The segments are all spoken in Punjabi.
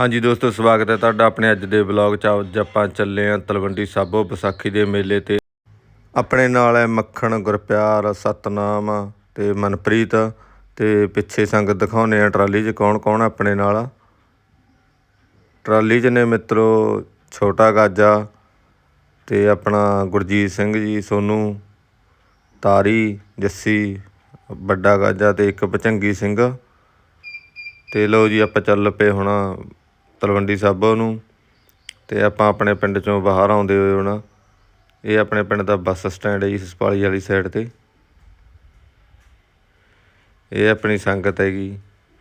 ਹਾਂਜੀ ਦੋਸਤੋ, ਸਵਾਗਤ ਹੈ ਤੁਹਾਡਾ ਆਪਣੇ ਅੱਜ ਦੇ ਵਲੌਗ 'ਚ। ਅੱਜ ਆਪਾਂ ਚੱਲੇ ਆਂ ਤਲਵੰਡੀ ਸਾਬੋ ਵਿਸਾਖੀ ਦੇ ਮੇਲੇ ਤੇ। ਆਪਣੇ ਨਾਲ ਹੈ ਮੱਖਣ ਗੁਰਪਿਆਰ, ਸਤਨਾਮ ਤੇ ਮਨਪ੍ਰੀਤ ਤੇ ਪਿੱਛੇ ਸੰਗਤ ਦਿਖਾਉਨੇ ਆ ਟਰਾਲੀ 'ਚ ਕੌਣ ਕੌਣ ਆਪਣੇ ਨਾਲ। ਟਰਾਲੀ 'ਚ ਨੇ ਮਿੱਤਰੋ, ਛੋਟਾ ਗਾਜਾ ਤੇ ਆਪਣਾ ਗੁਰਜੀਤ ਸਿੰਘ ਜੀ, ਸੋਨੂ, ਤਾਰੀ, ਜੱਸੀ, ਵੱਡਾ ਗਾਜਾ ਤੇ ਇੱਕ ਭਚੰਗੀ ਸਿੰਘ। ਤੇ ਲਓ ਜੀ, ਆਪਾਂ ਚੱਲ ਪਏ ਹੁਣ ਤਲਵੰਡੀ ਸਾਬੋ ਨੂੰ ਅਤੇ ਆਪਾਂ ਆਪਣੇ ਪਿੰਡ ਚੋਂ ਬਾਹਰ ਆਉਂਦੇ ਹੋਏ ਹੁਣ, ਇਹ ਆਪਣੇ ਪਿੰਡ ਦਾ ਬੱਸ ਸਟੈਂਡ ਹੈ ਜੀ, ਸਸਪਾਲੀ ਵਾਲੀ ਸਾਈਡ ਤੇ। ਇਹ ਆਪਣੀ ਸੰਗਤ ਹੈਗੀ,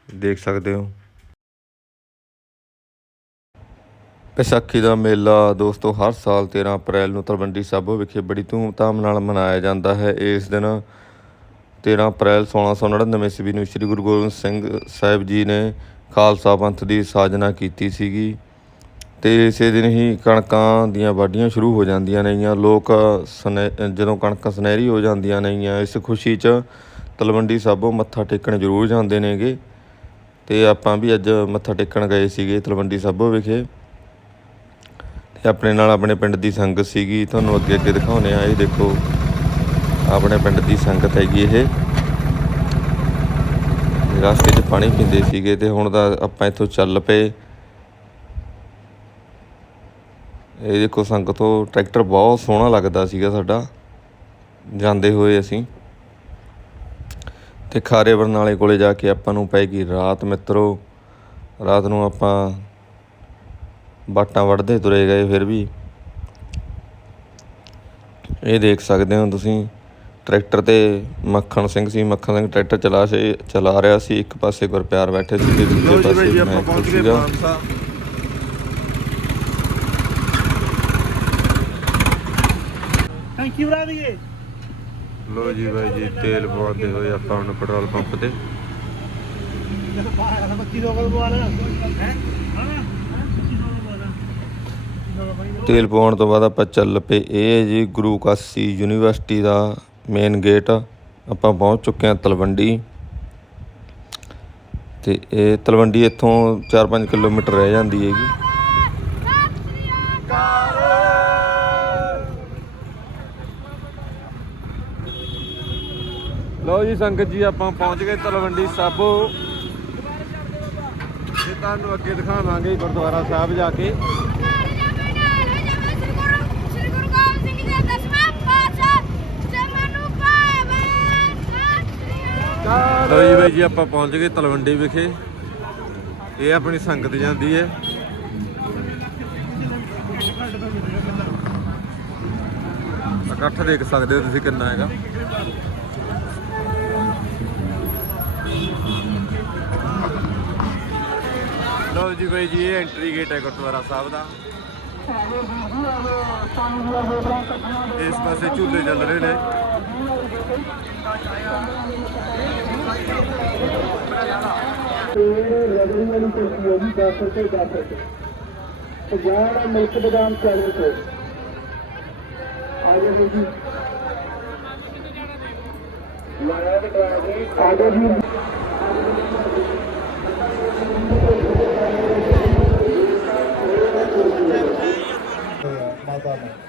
ਦੇਖ ਸਕਦੇ ਹੋ। ਵਿਸਾਖੀ ਦਾ ਮੇਲਾ ਦੋਸਤੋ, ਹਰ ਸਾਲ 13 ਅਪ੍ਰੈਲ ਨੂੰ ਤਲਵੰਡੀ ਸਾਬੋ ਵਿਖੇ ਬੜੀ ਧੂਮਧਾਮ ਨਾਲ ਮਨਾਇਆ ਜਾਂਦਾ ਹੈ। ਇਸ ਦਿਨ 13 ਅਪ੍ਰੈਲ 1699 ਈਸਵੀ ਨੂੰ ਸ੍ਰੀ ਗੁਰੂ ਗੋਬਿੰਦ ਸਿੰਘ ਸਾਹਿਬ ਜੀ ਨੇ ਖਾਲਸਾ ਪੰਥ ਦੀ ਸਾਜਨਾ ਕੀਤੀ ਸੀਗੀ ਤੇ ਇਸੇ ਦਿਨ ਹੀ ਕਣਕਾਂ ਦੀਆਂ ਵਾਢੀਆਂ ਸ਼ੁਰੂ ਹੋ ਜਾਂਦੀਆਂ ਨੇਗੀਆਂ। ਲੋਕ ਸੁਨਹਿ ਜਦੋਂ ਕਣਕਾਂ ਸੁਨਹਿਰੀ ਹੋ ਜਾਂਦੀਆਂ ਨੇਗੀਆਂ, ਇਸ ਖੁਸ਼ੀ 'ਚ ਤਲਵੰਡੀ ਸਾਬੋ ਮੱਥਾ ਟੇਕਣ ਜ਼ਰੂਰ ਜਾਂਦੇ ਨੇਗੇ। ਤੇ ਆਪਾਂ ਵੀ ਅੱਜ ਮੱਥਾ ਟੇਕਣ ਗਏ ਸੀਗੇ ਤਲਵੰਡੀ ਸਾਬੋ ਵਿਖੇ। ਤੇ ਆਪਣੇ ਨਾਲ ਆਪਣੇ ਪਿੰਡ ਦੀ ਸੰਗਤ ਸੀਗੀ। ਤੁਹਾਨੂੰ ਅੱਗੇ ਅੱਗੇ ਦਿਖਾਉਨੇ ਆ ਇਹ ਦੇਖੋ, ਆਪਣੇ ਪਿੰਡ ਦੀ ਸੰਗਤ ਹੈਗੀ ਇਹ। ਰਸਤੇ 'ਚ ਪਾਣੀ ਪੀਂਦੇ ਸੀਗੇ ਤੇ ਹੁਣ ਤਾਂ ਆਪਾਂ ਇੱਥੋਂ ਚੱਲ ਪਏ। ਇਹ ਦੇਖੋ ਸੰਗਤੋਂ ਟਰੈਕਟਰ ਬਹੁਤ ਸੋਹਣਾ ਲੱਗਦਾ ਸੀਗਾ ਸਾਡਾ। ਜਾਂਦੇ ਹੋਏ ਅਸੀਂ। ਤੇ ਖਾਰੇ ਬਰਨਾਲੇ ਕੋਲੇ ਜਾ ਕੇ ਆਪਾਂ ਨੂੰ ਪੈਗੀ ਰਾਤ ਮਿੱਤਰੋ। ਰਾਤ ਨੂੰ ਆਪਾਂ ਬਾਟਾਂ ਵੜਦੇ ਤੁਰੇ ਗਏ ਫਿਰ ਵੀ। ਇਹ ਦੇਖ ਸਕਦੇ ਹੋ ਤੁਸੀਂ। ਟਰੈਕਟਰ ਤੇ ਮੱਖਣ ਸਿੰਘ ਸੀ ਮੱਖਣ ਸਿੰਘ ਟਰੈਕਟਰ ਚਲਾ ਸੀ ਚਲਾ ਰਿਹਾ ਸੀ ਇੱਕ ਪਾਸੇ ਗੁਰਪਿਆਰ ਬੈਠੇ ਸੀ ਤੇ ਦੂਜੇ ਪਾਸੇ ਮੈਂ ਖੁਦ ਸੀਗਾ। ਟੈਂਕੀ ਭਰਾ ਦਈਏ ਲੋ ਜੀ। ਬਾਈ ਜੀ ਤੇਲ ਪਵਾਉਂਦੇ ਹੋਏ ਆਪਾਂ ਹੁਣ ਪੈਟਰੋਲ ਪੰਪ ਤੇ। ਤੇਲ ਪਵਾਉਣ ਤੋਂ ਬਾਅਦ ਆਪਾਂ ਚੱਲ ਪਏ ਇਹ ਜੀ ਗੁਰੂ ਕਾਸੀ ਯੂਨੀਵਰਸਿਟੀ ਦਾ ਮੇਨ ਗੇਟ ਆਪਾਂ ਪਹੁੰਚ ਚੁੱਕੇ ਹਾਂ ਤਲਵੰਡੀ। ਤੇ ਇਹ ਤਲਵੰਡੀ ਇੱਥੋਂ 4-5 ਕਿਲੋਮੀਟਰ ਰਹਿ ਜਾਂਦੀ ਹੈਗੀ। ਲਓ ਜੀ ਸੰਗਤ ਜੀ, ਆਪਾਂ ਪਹੁੰਚ ਗਏ ਤਲਵੰਡੀ ਸਾਬੋ। ਤੇ ਤੁਹਾਨੂੰ ਅੱਗੇ ਦਿਖਾਵਾਂਗੇ ਗੁਰਦੁਆਰਾ ਸਾਹਿਬ ਜਾ ਕੇ ਸ੍ਰੀ ਗੁਰੂ ਗੋਬਿੰਦ ਸਿੰਘ ਜੀ ਦੇ ਦਸਵੇਂ ਪਾਤਸ਼ਾਹ ਜਮਨੂ ਪਾਵੇ ਸਤਿ ਜੀ ਬਾਈ ਜੀ, ਆਪਾਂ ਪਹੁੰਚ ਗਏ ਤਲਵੰਡੀ ਵਿਖੇ। ਇਹ ਆਪਣੀ ਸੰਗਤ ਜਾਂਦੀ ਹੈ। ਇਕੱਠ ਦੇਖ ਸਕਦੇ ਹੋ ਤੁਸੀਂ ਕਿੰਨਾ ਹੈਗਾ। ਲਓ ਜੀ ਬਾਈ ਜੀ, ਇਹ ਐਂਟਰੀ ਗੇਟ ਹੈ ਗੁਰਦੁਆਰਾ ਸਾਹਿਬ ਦਾ। ਇਸ ਪਾਸੇ ਝੂਲੇ ਚੱਲ ਰਹੇ ਨੇ। ਰਗੜੀ ਵਾਲੀ ਕੁਰਸੀ ਹੈ ਜੀ 10 ਰੁਪਏ 10 ਰੁਪਏ ਪੰਜਾਬ ਦਾ ਮਿਲਕ ਬਦਾਮ 40 ਰੁਪਏ ਆ ਜਾਓ ਜੀ ਲਾਇਆ ਬਟਾ ਜੀ ਆ ਜਾਓ ਜੀ ਮਾਤਾ ਨੂੰ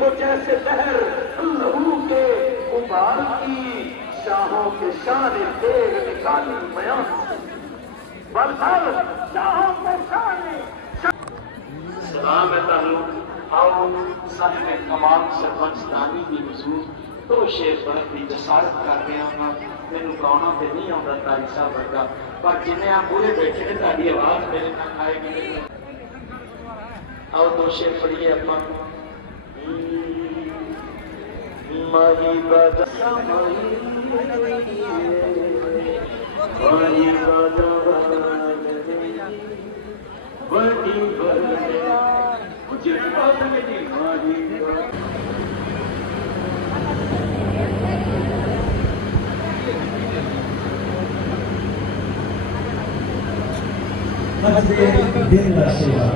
ہو جیسے بہر لہو کے غبار کی شاہوں کے شاہ نے دیگ نکالی میاں بلسل شاہوں کے شاہ نے سلام تعلق آؤ صاحب امام سرپنچ دانی کی مزور دو شیر برق کی جسارت کر رہے ہوں میں نکاؤنا پہ نہیں ہوں آتا تاری صاحب ورگا۔ پر جنہیں آپ پورے بیٹھے ہیں تاری آواز میرے نہ آئے گی۔ آؤ دو شیر پڑھئے اپنا۔ ਮਾਹੀ ਬਾਦਾ ਮਾਹੀ ਮਾਹੀ ਬਾਦਾ ਅੱਜ ਦੇ ਦਿਨ ਦਾ ਸੇਵਾ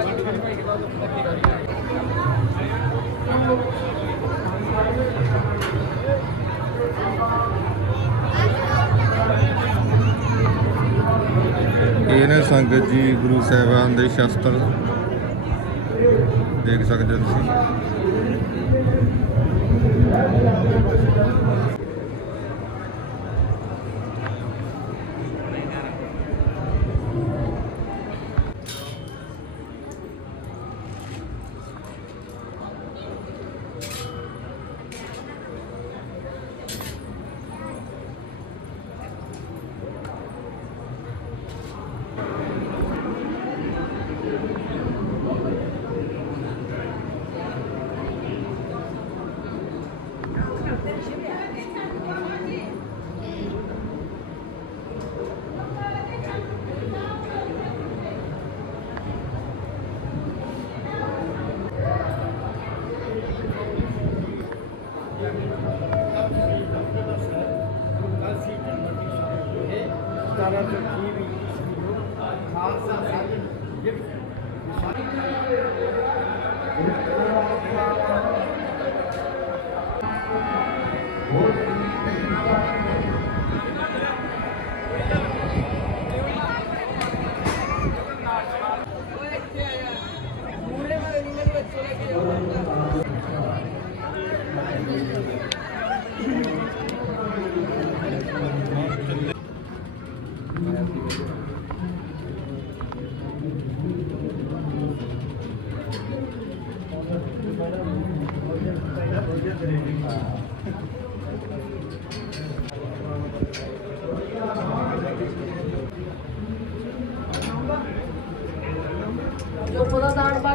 ਕੀਤੀ ਇਹ ਨੇ ਸੰਗਤ ਜੀ ਗੁਰੂ ਦੇ ਸ਼ਸਤਰ ਦੇਖ ਸਕਦੇ ਹੋ ਤੁਸੀਂ। तरह जो की भी खालसा साहिब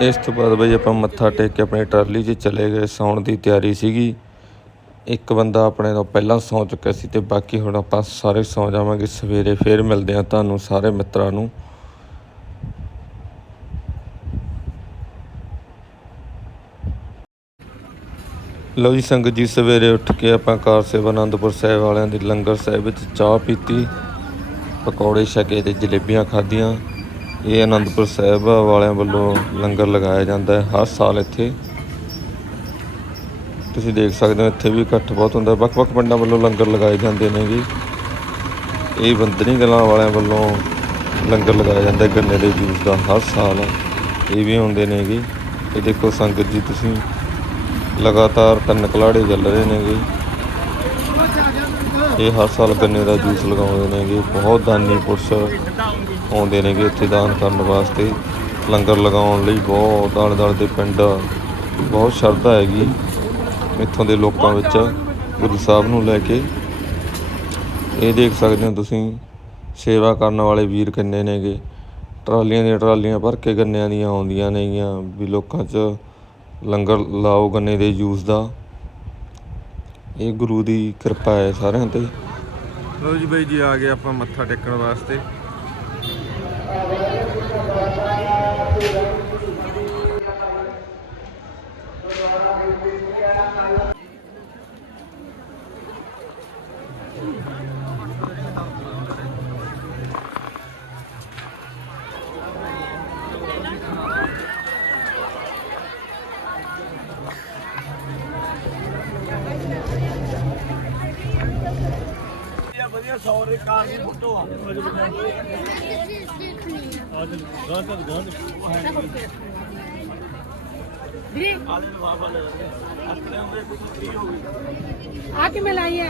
ਇਸ ਤੋਂ ਬਾਅਦ ਬਈ ਆਪਾਂ ਮੱਥਾ ਟੇਕ ਕੇ ਆਪਣੀ ਟਰਾਲੀ 'ਚ ਚਲੇ ਗਏ, ਸੌਣ ਦੀ ਤਿਆਰੀ ਸੀਗੀ। ਇੱਕ ਬੰਦਾ ਆਪਣੇ ਤੋਂ ਪਹਿਲਾਂ ਸੌਂ ਚੁੱਕਿਆ ਸੀ ਤੇ ਬਾਕੀ ਹੁਣ ਆਪਾਂ ਸਾਰੇ ਸੌਂ ਜਾਵਾਂਗੇ, ਸਵੇਰੇ ਫੇਰ ਮਿਲਦੇ ਆ ਤੁਹਾਨੂੰ ਸਾਰੇ ਮਿੱਤਰਾਂ ਨੂੰ। ਲਓ ਜੀ ਸੰਗਤ ਜੀ, ਸਵੇਰੇ ਉੱਠ ਕੇ ਆਪਾਂ ਕਾਰ ਸੇਵਾ ਆਨੰਦਪੁਰ ਸਾਹਿਬ ਵਾਲਿਆਂ ਦੇ ਲੰਗਰ ਸਾਹਿਬ ਵਿੱਚ ਚਾਹ ਪੀਤੀ, ਪਕੌੜੇ ਛਕੇ ਤੇ ਜਲੇਬੀਆਂ ਖਾਧੀਆਂ। ਇਹ ਆਨੰਦਪੁਰ ਸਾਹਿਬ ਵਾਲਿਆਂ ਵੱਲੋਂ ਲੰਗਰ ਲਗਾਇਆ ਜਾਂਦਾ ਹੈ ਹਰ ਸਾਲ ਇੱਥੇ। ਤੁਸੀਂ ਦੇਖ ਸਕਦੇ ਹੋ ਇੱਥੇ ਵੀ ਇਕੱਠ ਬਹੁਤ ਹੁੰਦਾ ਹੈ। ਵੱਖ-ਵੱਖ ਪਿੰਡਾਂ ਵੱਲੋਂ ਲੰਗਰ ਲਗਾਏ ਜਾਂਦੇ ਨੇ ਜੀ। ਇਹ ਬੰਦਨੀ ਕਲਾਂ ਵਾਲਿਆਂ ਵੱਲੋਂ ਲੰਗਰ ਲਗਾਇਆ ਜਾਂਦਾ ਗੰਨੇ ਦੇ ਜੂਸ ਦਾ ਹਰ ਸਾਲ। ਇਹ ਵੀ ਹੁੰਦੇ ਨੇ ਜੀ। ਇਹ ਦੇਖੋ ਸੰਗਤ ਜੀ, ਤੁਸੀਂ ਲਗਾਤਾਰ ਤਿੰਨ ਕਲਾੜੇ ਚੱਲ ਰਹੇ ਨੇਗੇ ਇਹ ਹਰ ਸਾਲ ਗੰਨੇ ਦਾ ਜੂਸ ਲਗਾਉਂਦੇ ਨੇਗੇ ਬਹੁਤ ਦਾਨੀ ਪੁਰਸ਼ ਆਉਂਦੇ ਨੇਗੇ ਇੱਥੇ ਦਾਨ ਕਰਨ ਵਾਸਤੇ। ਲੰਗਰ ਲਗਾਉਣ ਲਈ ਬਹੁਤ ਆਲੇ ਦੁਆਲੇ ਦੇ ਪਿੰਡ। ਬਹੁਤ ਸ਼ਰਧਾ ਹੈਗੀ ਇੱਥੋਂ ਦੇ ਲੋਕਾਂ ਵਿੱਚ, ਗੁਰੂ ਸਾਹਿਬ ਨੂੰ ਲੈ ਕੇ। ਇਹ ਦੇਖ ਸਕਦੇ ਹੋ ਤੁਸੀਂ, ਸੇਵਾ ਕਰਨ ਵਾਲੇ ਵੀਰ ਕਿੰਨੇ ਨੇਗੇ। ਟਰਾਲੀਆਂ ਦੀਆਂ ਟਰਾਲੀਆਂ ਭਰ ਕੇ ਗੰਨਿਆਂ ਦੀਆਂ ਆਉਂਦੀਆਂ ਨੇਗੀਆਂ ਵੀ ਲੋਕਾਂ 'ਚ ਲੰਗਰ ਲਾਓ ਗੰਨੇ ਦੇ ਜੂਸ ਦਾ। ਇਹ ਗੁਰੂ ਦੀ ਕਿਰਪਾ ਹੈ ਸਾਰਿਆਂ ਤੇ। ਲੋ ਜੀ ਬਾਈ ਜੀ, ਆ ਗਏ ਆਪਾਂ ਮੱਥਾ ਟੇਕਣ ਵਾਸਤੇ। ਆ ਕਿਵੇਂ ਲਾਈ ਹੈ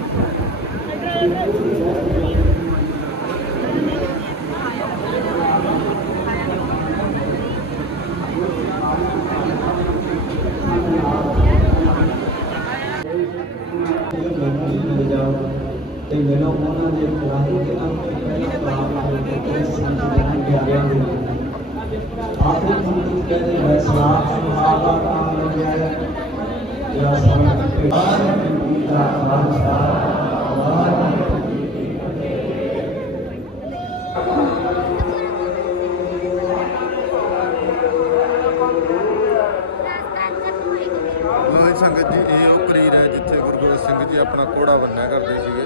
ਤੇ ਮੈਨੂੰ ਉਹਨਾਂ ਦੇ ਪੁਰਾਣੇ ਦੇ ਆਖਰੀ ਪੰਕਤੀ ਕਹਿੰਦੇ ਹੈ ਸਲਾਮ ਸਮਾਵਾ ਨਾਮ ਲੱਗਿਆ ਜਿਹੜਾ ਸਮਝ ਕੇ ਬਾਹਰ ਦਾ ਖਾਲਸਾ ਸੰਗਤ ਜੀ, ਇਹ ਉਹ ਕਰੀਰ ਹੈ ਜਿੱਥੇ ਗੁਰੂ ਗੋਬਿੰਦ ਸਿੰਘ ਜੀ ਆਪਣਾ ਘੋੜਾ ਬੰਨਿਆ ਕਰਦੇ ਸੀਗੇ।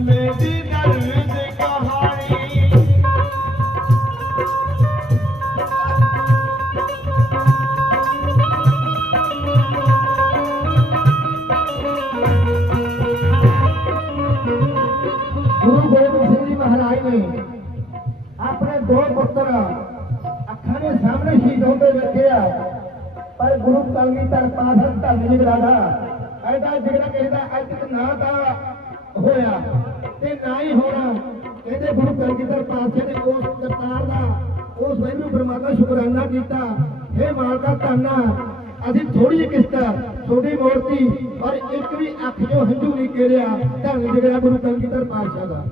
ਮੇਰੀ ਦਰਦ ਕਹਾਣੀ। ਗੁਰੂ ਗੋਬਿੰਦ ਸਿੰਘ ਜੀ ਮਹਾਰਾਜ ਨੇ ਆਪਣੇ ਦੋ ਪੁੱਤਰ ਅੱਖਾਂ ਦੇ ਸਾਹਮਣੇ ਸ਼ਹੀਦ ਹੁੰਦੇ ਵੇਖਿਆ ਪਰ ਗੁਰੂ ਕਲਗੀਧਰ ਪਾਸਰ ਧੰਨ ਜੀ ਬਰਾਦਾ ਐਦਾ ਜਿਹੜਾ ਕਿਸੇ ਦਾ ਅੱਜ ਨਾ ਤਾਂ ਹੋਇਆ ਤੇ ਨਾ ਹੀ ਹੋਣਾ। ਕਹਿੰਦੇ ਗੁਰੂ ਕਲਗੀਧਰ ਪਾਤਸ਼ਾਹ ਨੇ ਉਸ ਕਰਤਾਰ ਦਾ, ਉਸ ਵੈਰੂ ਪਰਮਾਤਮਾ ਸ਼ੁਕਰਾਨਾ ਕੀਤਾ। हे ਮਾਲਕਾ ਧੰਨਾ, ਅਸੀਂ ਥੋੜੀ ਜਿਹੀ ਕਿਸ਼ਤ ਛੋਟੀ ਮੂਰਤੀ, ਪਰ ਇੱਕ ਵੀ ਅੱਖ ਜੋ ਹੰਝੂ ਨਹੀਂ ਕੇਰਿਆ। ਧੰਨ ਜਿਹੜਾ ਗੁਰੂ ਕਲਗੀਧਰ ਪਾਤਸ਼ਾਹ ਦਾ।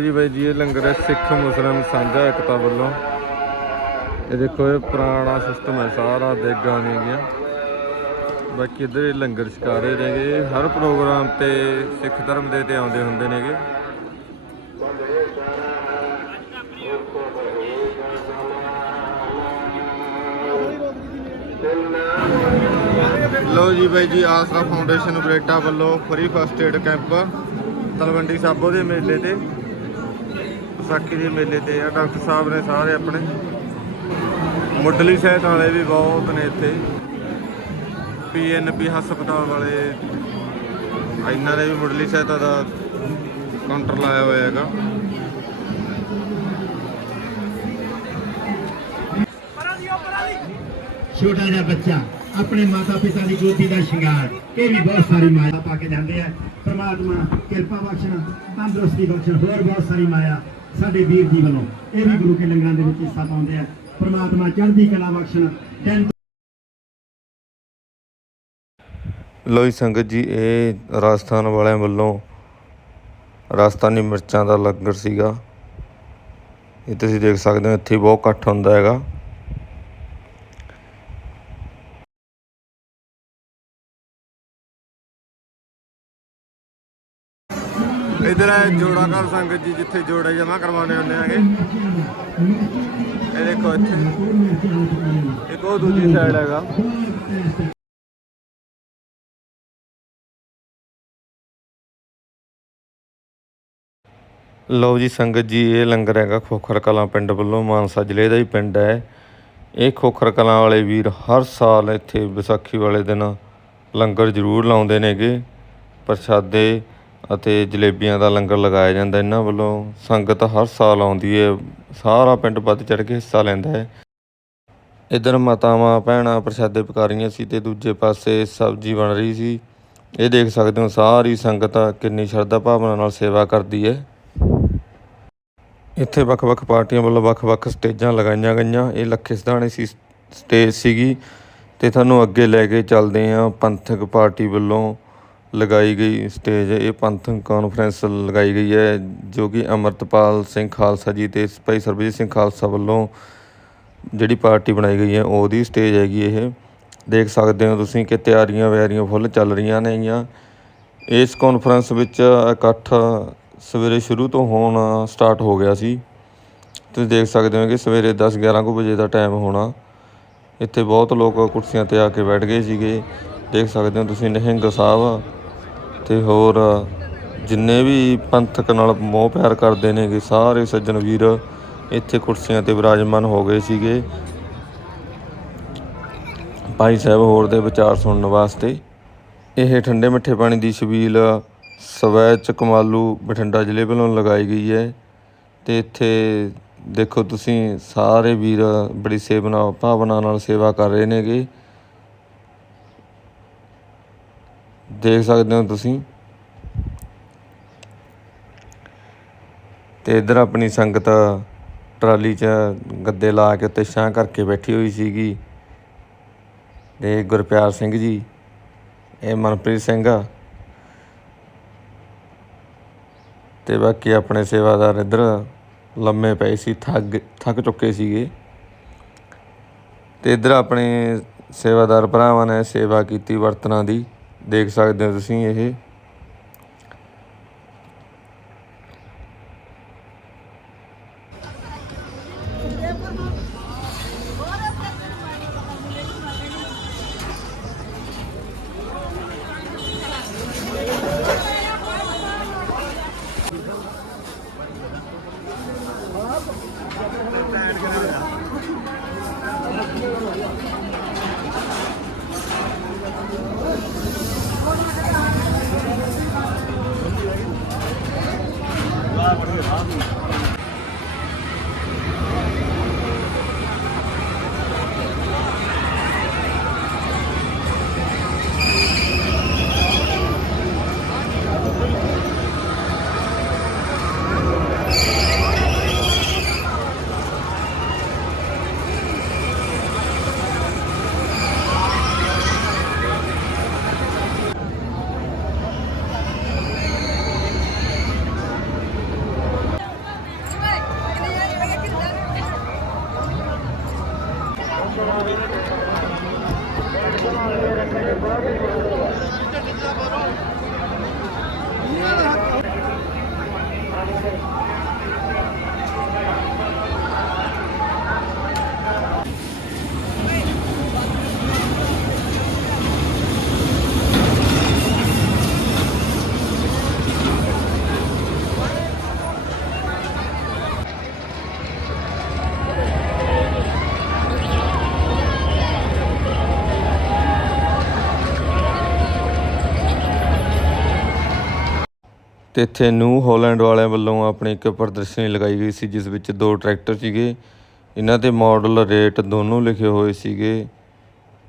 ਲੋ ਜੀ ਬਾਈ ਜੀ, ਇਹ ਲੰਗਰ ਹੈ ਸਿੱਖ ਮੁਸਲਮ ਸਾਂਝਾ ਇਕਤਾ ਵੱਲੋਂ। ਇਹ ਦੇਖੋ, ਇਹ ਪੁਰਾਣਾ ਸਿਸਟਮ ਹੈ, ਸਾਰਾ ਦੇਗਾਂ ਨੇ ਗਿਆ ਬਾਕੀ ਇੱਧਰ ਇਹ ਲੰਗਰ ਛਕਾਰੇ ਨੇਗੇ। ਹਰ ਪ੍ਰੋਗਰਾਮ ਤੇ ਸਿੱਖ ਧਰਮ ਦੇ ਤੇ ਆਉਂਦੇ ਹੁੰਦੇ ਨੇਗੇ। ਲੋ ਜੀ ਬਾਈ ਜੀ, ਆਸਰਾ ਫਾਊਂਡੇਸ਼ਨ ਬਰੇਟਾ ਵੱਲੋਂ free first aid camp Talwandi Sabo ਦੇ ਮੇਲੇ ਤੇ। ਵਿਸਾਖੀ ਦੇ ਮੇਲੇ ਤੇ ਆ, ਡਾਕਟਰ ਸਾਹਿਬ ਨੇ ਸਾਰੇ ਆਪਣੇ। ਮੁੱਢਲੀ ਸਹਾਇਤਾ ਵਾਲੇ ਵੀ ਬਹੁਤ ਨੇ ਇੱਥੇ। ਪੀਐਨਪੀ ਹਸਪਤਾਲ ਵਾਲੇ, ਇਹਨਾਂ ਨੇ ਵੀ ਮੁੱਢਲੀ ਸਹਾਇਤਾ ਦਾ ਕਾਊਂਟਰ ਲਾਇਆ ਹੋਇਆ ਹੈਗਾ। ਛੋਟਾ ਜਿਹਾ ਬੱਚਾ, ਆਪਣੇ ਮਾਤਾ ਪਿਤਾ ਦੀ ਗੋਦੀ ਦਾ ਸ਼ਿੰਗਾਰ, ਇਹ ਵੀ ਬਹੁਤ ਸਾਰੀ ਮਾਇਆ ਪਾ ਕੇ ਜਾਂਦੇ ਆ। ਪ੍ਰਮਾਤਮਾ ਕਿਰਪਾ ਬਖਸ਼ਣ, ਤੰਦਰੁਸਤੀ ਬਖਸ਼ਣ, ਹੋਰ ਬਹੁਤ ਸਾਰੀ ਮਾਇਆ ਸਾਡੇ ਵੀਰ ਜੀ ਵੱਲੋਂ। ਇਹ ਵੀ ਗੁਰੂ ਕੇ ਲੰਗਰਾਂ ਦੇ ਵਿੱਚ ਹਿੱਸਾ ਪਾਉਂਦੇ ਆ। ਪ੍ਰਮਾਤਮਾ ਚੜ੍ਹਦੀ ਕਲਾ ਬਖਸ਼ਣ ਦਿਨ ਲੋ ਸੰਗਤ ਜੀ, ਇਹ ਰਾਜਸਥਾਨ ਵਾਲਿਆਂ ਵੱਲੋਂ ਰਾਜਸਥਾਨੀ ਮਿਰਚਾਂ ਦਾ ਲੰਗਰ ਸੀਗਾ। ਇਹ ਤੁਸੀਂ ਦੇਖ ਸਕਦੇ ਹੋ, ਇੱਥੇ ਬਹੁਤ ਇਕੱਠ ਹੁੰਦਾ ਹੈਗਾ। ਦੂਜੀ ਲਓ ਜੀ ਸੰਗਤ ਜੀ, ਇਹ ਲੰਗਰ ਹੈਗਾ ਖੋਖਰ ਕਲਾਂ ਪਿੰਡ ਵੱਲੋਂ, ਮਾਨਸਾ ਜ਼ਿਲ੍ਹੇ ਦਾ ਹੀ ਪਿੰਡ ਹੈ। ਇਹ ਖੋਖਰ ਕਲਾਂ ਵਾਲੇ ਵੀਰ ਹਰ ਸਾਲ ਇੱਥੇ ਵਿਸਾਖੀ ਵਾਲੇ ਦਿਨ ਲੰਗਰ ਜ਼ਰੂਰ ਲਾਉਂਦੇ ਨੇਗੇ। ਪ੍ਰਸ਼ਾਦੇ ਅਤੇ ਜਲੇਬੀਆਂ ਦਾ ਲੰਗਰ ਲਗਾਇਆ ਜਾਂਦਾ ਇਹਨਾਂ ਵੱਲੋਂ। ਸੰਗਤ ਹਰ ਸਾਲ ਆਉਂਦੀ ਹੈ, ਸਾਰਾ ਪਿੰਡ ਵੱਧ ਚੜ ਕੇ ਹਿੱਸਾ ਲੈਂਦਾ ਹੈ। ਇਧਰ ਮਾਤਾਵਾਂ, ਭੈਣਾਂ, ਪ੍ਰਸ਼ਾਦੇ ਪਕਾ ਰਹੀਆਂ ਸੀ ਤੇ ਦੂਜੇ ਪਾਸੇ ਸਬਜ਼ੀ ਬਣ ਰਹੀ ਸੀ। ਇਹ ਦੇਖ ਸਕਦੇ ਹੋ ਸਾਰੀ ਸੰਗਤ ਕਿੰਨੀ ਸ਼ਰਧਾ ਭਾਵਨਾ ਨਾਲ ਸੇਵਾ ਕਰਦੀ ਹੈ। ਇੱਥੇ ਵੱਖ-ਵੱਖ ਪਾਰਟੀਆਂ ਵੱਲੋਂ ਵੱਖ-ਵੱਖ ਸਟੇਜਾਂ ਲਗਾਈਆਂ ਗਈਆਂ। ਇਹ ਲੱਖੇ ਸਧਾਣੇ ਸੀ, ਸਟੇਜ ਸੀਗੀ ਤੇ ਤੁਹਾਨੂੰ ਅੱਗੇ ਲੈ ਕੇ ਚੱਲਦੇ ਹਾਂ। ਪੰਥਕ ਪਾਰਟੀ ਵੱਲੋਂ ਲਗਾਈ ਗਈ ਸਟੇਜ। ਇਹ ਪੰਥਕ ਕਾਨਫਰੰਸ ਲਗਾਈ ਗਈ ਹੈ, ਜੋ ਕਿ ਅਮਰਤਪਾਲ ਸਿੰਘ ਖਾਲਸਾ ਜੀ ਤੇ ਭਾਈ ਸਰਬਜੀਤ ਸਿੰਘ ਖਾਲਸਾ ਵੱਲੋਂ ਜਿਹੜੀ ਪਾਰਟੀ ਬਣਾਈ ਗਈ ਹੈ, ਉਹਦੀ ਸਟੇਜ ਹੈਗੀ ਇਹ। ਦੇਖ ਸਕਦੇ ਹੋ ਤੁਸੀਂ ਕਿ ਤਿਆਰੀਆਂ ਵਿਆਰੀਆਂ ਫੁੱਲ ਚੱਲ ਰਹੀਆਂ ਨੇਗੀਆਂ। ਇਸ ਕਾਨਫਰੰਸ ਵਿੱਚ ਇਕੱਠ ਸਵੇਰੇ ਸ਼ੁਰੂ ਤੋਂ ਹੋਣਾ ਸਟਾਰਟ ਹੋ ਗਿਆ ਸੀ। ਤੁਸੀਂ ਦੇਖ ਸਕਦੇ ਹੋ ਕਿ ਸਵੇਰੇ 10 11 ਕੁ ਵਜੇ ਦਾ ਟਾਈਮ ਹੋਣਾ। ਇੱਥੇ ਬਹੁਤ ਲੋਕ ਕੁਰਸੀਆਂ ਤੇ ਆ ਕੇ ਬੈਠ ਗਏ ਸੀਗੇ। ਦੇਖ ਸਕਦੇ ਹੋ ਤੁਸੀਂ ਨਿਹੰਗ ਸਾਹਿਬ ਤੇ ਹੋਰ ਜਿੰਨੇ ਵੀ ਪੰਥਕ ਨਾਲ ਮੋਹ ਪਿਆਰ ਕਰਦੇ ਨੇਗੇ, ਸਾਰੇ ਸੱਜਣ ਵੀਰ। ਇੱਥੇ ਕੁਰਸੀਆਂ ਤੇ ਵਿਰਾਜਮਾਨ ਹੋ ਗਏ ਸੀਗੇ। ਭਾਈ ਸਾਹਿਬ ਹੋਰ ਦੇ ਵਿਚਾਰ ਸੁਣਨ ਵਾਸਤੇ। ਇਹ ਠੰਡੇ ਮਿੱਠੇ ਪਾਣੀ ਦੀ ਛਬੀਲ ਸਵੈਚ ਕਮਾਲੂ ਬਠਿੰਡਾ ਜ਼ਿਲ੍ਹੇ ਵੱਲੋਂ ਲਗਾਈ ਗਈ ਹੈ। ਤੇ ਇੱਥੇ ਦੇਖੋ ਤੁਸੀਂ, ਸਾਰੇ ਵੀਰ ਬੜੀ ਸੇਵਨਾ, ਭਾਵਨਾ ਨਾਲ ਸੇਵਾ ਕਰ ਰਹੇ ਨੇਗੇ। ਦੇਖ ਸਕਦੇ ਹੋ ਤੁਸੀਂ। ਤੇ ਇੱਧਰ ਆਪਣੀ ਸੰਗਤ ਟਰਾਲੀ 'ਚ ਗੱਦੇ ਲਾ ਕੇ ਉੱਤੇ ਛਾਂ ਕਰਕੇ ਬੈਠੀ ਹੋਈ ਸੀਗੀ। ਤੇ ਗੁਰਪਿਆਰ ਸਿੰਘ ਜੀ, ਇਹ ਮਨਪ੍ਰੀਤ ਸਿੰਘ ਆ। ਤੇ ਬਾਕੀ ਆਪਣੇ ਸੇਵਾਦਾਰ ਇੱਧਰ ਲੰਮੇ ਪਏ ਸੀ, ਥੱਕ ਥੱਕ ਚੁੱਕੇ ਸੀਗੇ। ਤੇ ਇੱਧਰ ਆਪਣੇ ਸੇਵਾਦਾਰ ਭਰਾਵਾਂ ਨੇ ਸੇਵਾ ਕੀਤੀ ਬਰਤਨਾਂ ਦੀ, ਦੇਖ ਸਕਦੇ ਹੋ ਤੁਸੀਂ ਇਹ। ਤੇ ਇੱਥੇ ਨਿਊ ਹਾਲੈਂਡ ਵਾਲਿਆਂ ਵੱਲੋਂ ਆਪਣੀ ਇੱਕ ਪ੍ਰਦਰਸ਼ਨੀ ਲਗਾਈ ਗਈ ਸੀ, ਜਿਸ ਵਿੱਚ ਦੋ ਟਰੈਕਟਰ ਸੀਗੇ। ਇਹਨਾਂ ਦੇ ਮਾਡਲ ਰੇਟ ਦੋਨੋਂ ਲਿਖੇ ਹੋਏ ਸੀਗੇ।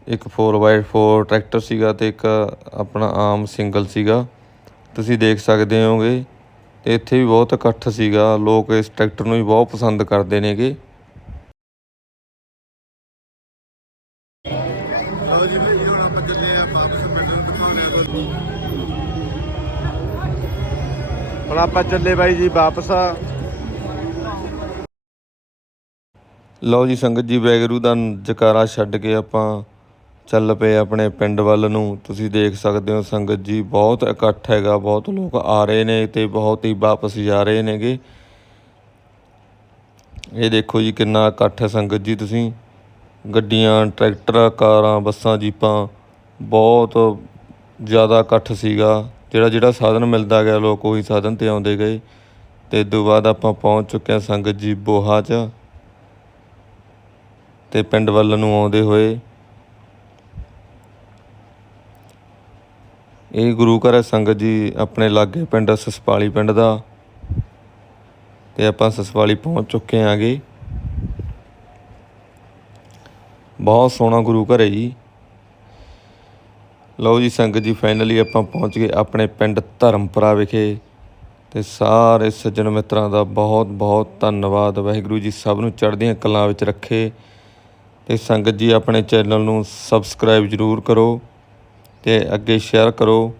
ਇੱਕ 4x4 ਟਰੈਕਟਰ ਸੀਗਾ ਤੇ ਇੱਕ ਆਪਣਾ ਆਮ ਸਿੰਗਲ ਸੀਗਾ। ਤੁਸੀਂ ਦੇਖ ਸਕਦੇ ਹੋਗੇ ਤੇ ਇੱਥੇ ਵੀ ਬਹੁਤ ਇਕੱਠ ਸੀਗਾ। ਲੋਕ ਇਸ ਟਰੈਕਟਰ ਨੂੰ ਵੀ ਬਹੁਤ ਪਸੰਦ ਕਰਦੇ ਨੇਗੇ। ਆਪਾਂ ਚੱਲੇ ਬਾਈ ਜੀ ਵਾਪਸ ਆ। ਲਓ ਜੀ ਸੰਗਤ ਜੀ ਵੈਗਰੂ ਦਾ ਜਕਾਰਾ ਛੱਡ ਕੇ ਆਪਾਂ ਚੱਲ ਪਏ ਆਪਣੇ ਪਿੰਡ ਵੱਲ ਨੂੰ। ਤੁਸੀਂ ਦੇਖ ਸਕਦੇ ਹੋ ਸੰਗਤ ਜੀ, ਬਹੁਤ ਇਕੱਠ ਹੈਗਾ, ਬਹੁਤ ਲੋਕ ਆ ਰਹੇ ਨੇ ਤੇ ਬਹੁਤ ਹੀ ਵਾਪਸ ਜਾ ਰਹੇ ਨੇਗੇ। ਇਹ ਦੇਖੋ ਜੀ ਕਿੰਨਾ ਇਕੱਠ ਹੈ ਸੰਗਤ ਜੀ ਤੁਸੀਂ। ਗੱਡੀਆਂ, ਟਰੈਕਟਰ, ਕਾਰਾਂ, ਬੱਸਾਂ, ਜੀਪਾਂ, ਬਹੁਤ ਜ਼ਿਆਦਾ ਇਕੱਠ ਸੀਗਾ। ਜਿਹੜਾ ਜਿਹੜਾ ਸਾਧਨ ਮਿਲਦਾ ਗਿਆ, ਲੋਕ ਉਹੀ ਸਾਧਨ ਤੇ ਆਉਂਦੇ ਗਏ। ਅਤੇ ਇਸ ਤੋਂ ਬਾਅਦ ਆਪਾਂ ਪਹੁੰਚ ਚੁੱਕੇ ਹਾਂ ਸੰਗਤ ਜੀ ਬੋਹਾ 'ਚ। ਅਤੇ ਪਿੰਡ ਵੱਲ ਨੂੰ ਆਉਂਦੇ ਹੋਏ ਇਹ ਗੁਰੂ ਘਰ ਹੈ ਸੰਗਤ ਜੀ, ਆਪਣੇ ਲਾਗੇ ਪਿੰਡ ਸਸਪਾਲੀ ਪਿੰਡ ਦਾ। ਤੇ ਆਪਾਂ ਸਸਪਾਲੀ ਪਹੁੰਚ ਚੁੱਕੇ ਆਂਗੇ ਬਹੁਤ ਸੋਹਣਾ ਗੁਰੂ ਘਰ ਹੈ ਜੀ। ਲਓ ਜੀ ਸੰਗਤ ਜੀ ਫਾਈਨਲੀ ਆਪਾਂ ਪਹੁੰਚ ਗਏ ਆਪਣੇ ਪਿੰਡ ਧਰਮਪੁਰਾ ਵਿਖੇ ਤੇ ਸਾਰੇ ਸੱਜਣ ਮਿੱਤਰਾਂ ਦਾ ਬਹੁਤ ਬਹੁਤ ਧੰਨਵਾਦ। ਵਾਹਿਗੁਰੂ ਜੀ ਸਭ ਨੂੰ ਚੜ੍ਹਦੀਆਂ ਕਲਾਂ ਵਿੱਚ ਰੱਖੇ ਤੇ ਸੰਗਤ ਜੀ ਆਪਣੇ ਚੈਨਲ ਨੂੰ ਸਬਸਕ੍ਰਾਈਬ ਜ਼ਰੂਰ ਕਰੋ ਤੇ ਅੱਗੇ ਸ਼ੇਅਰ ਕਰੋ।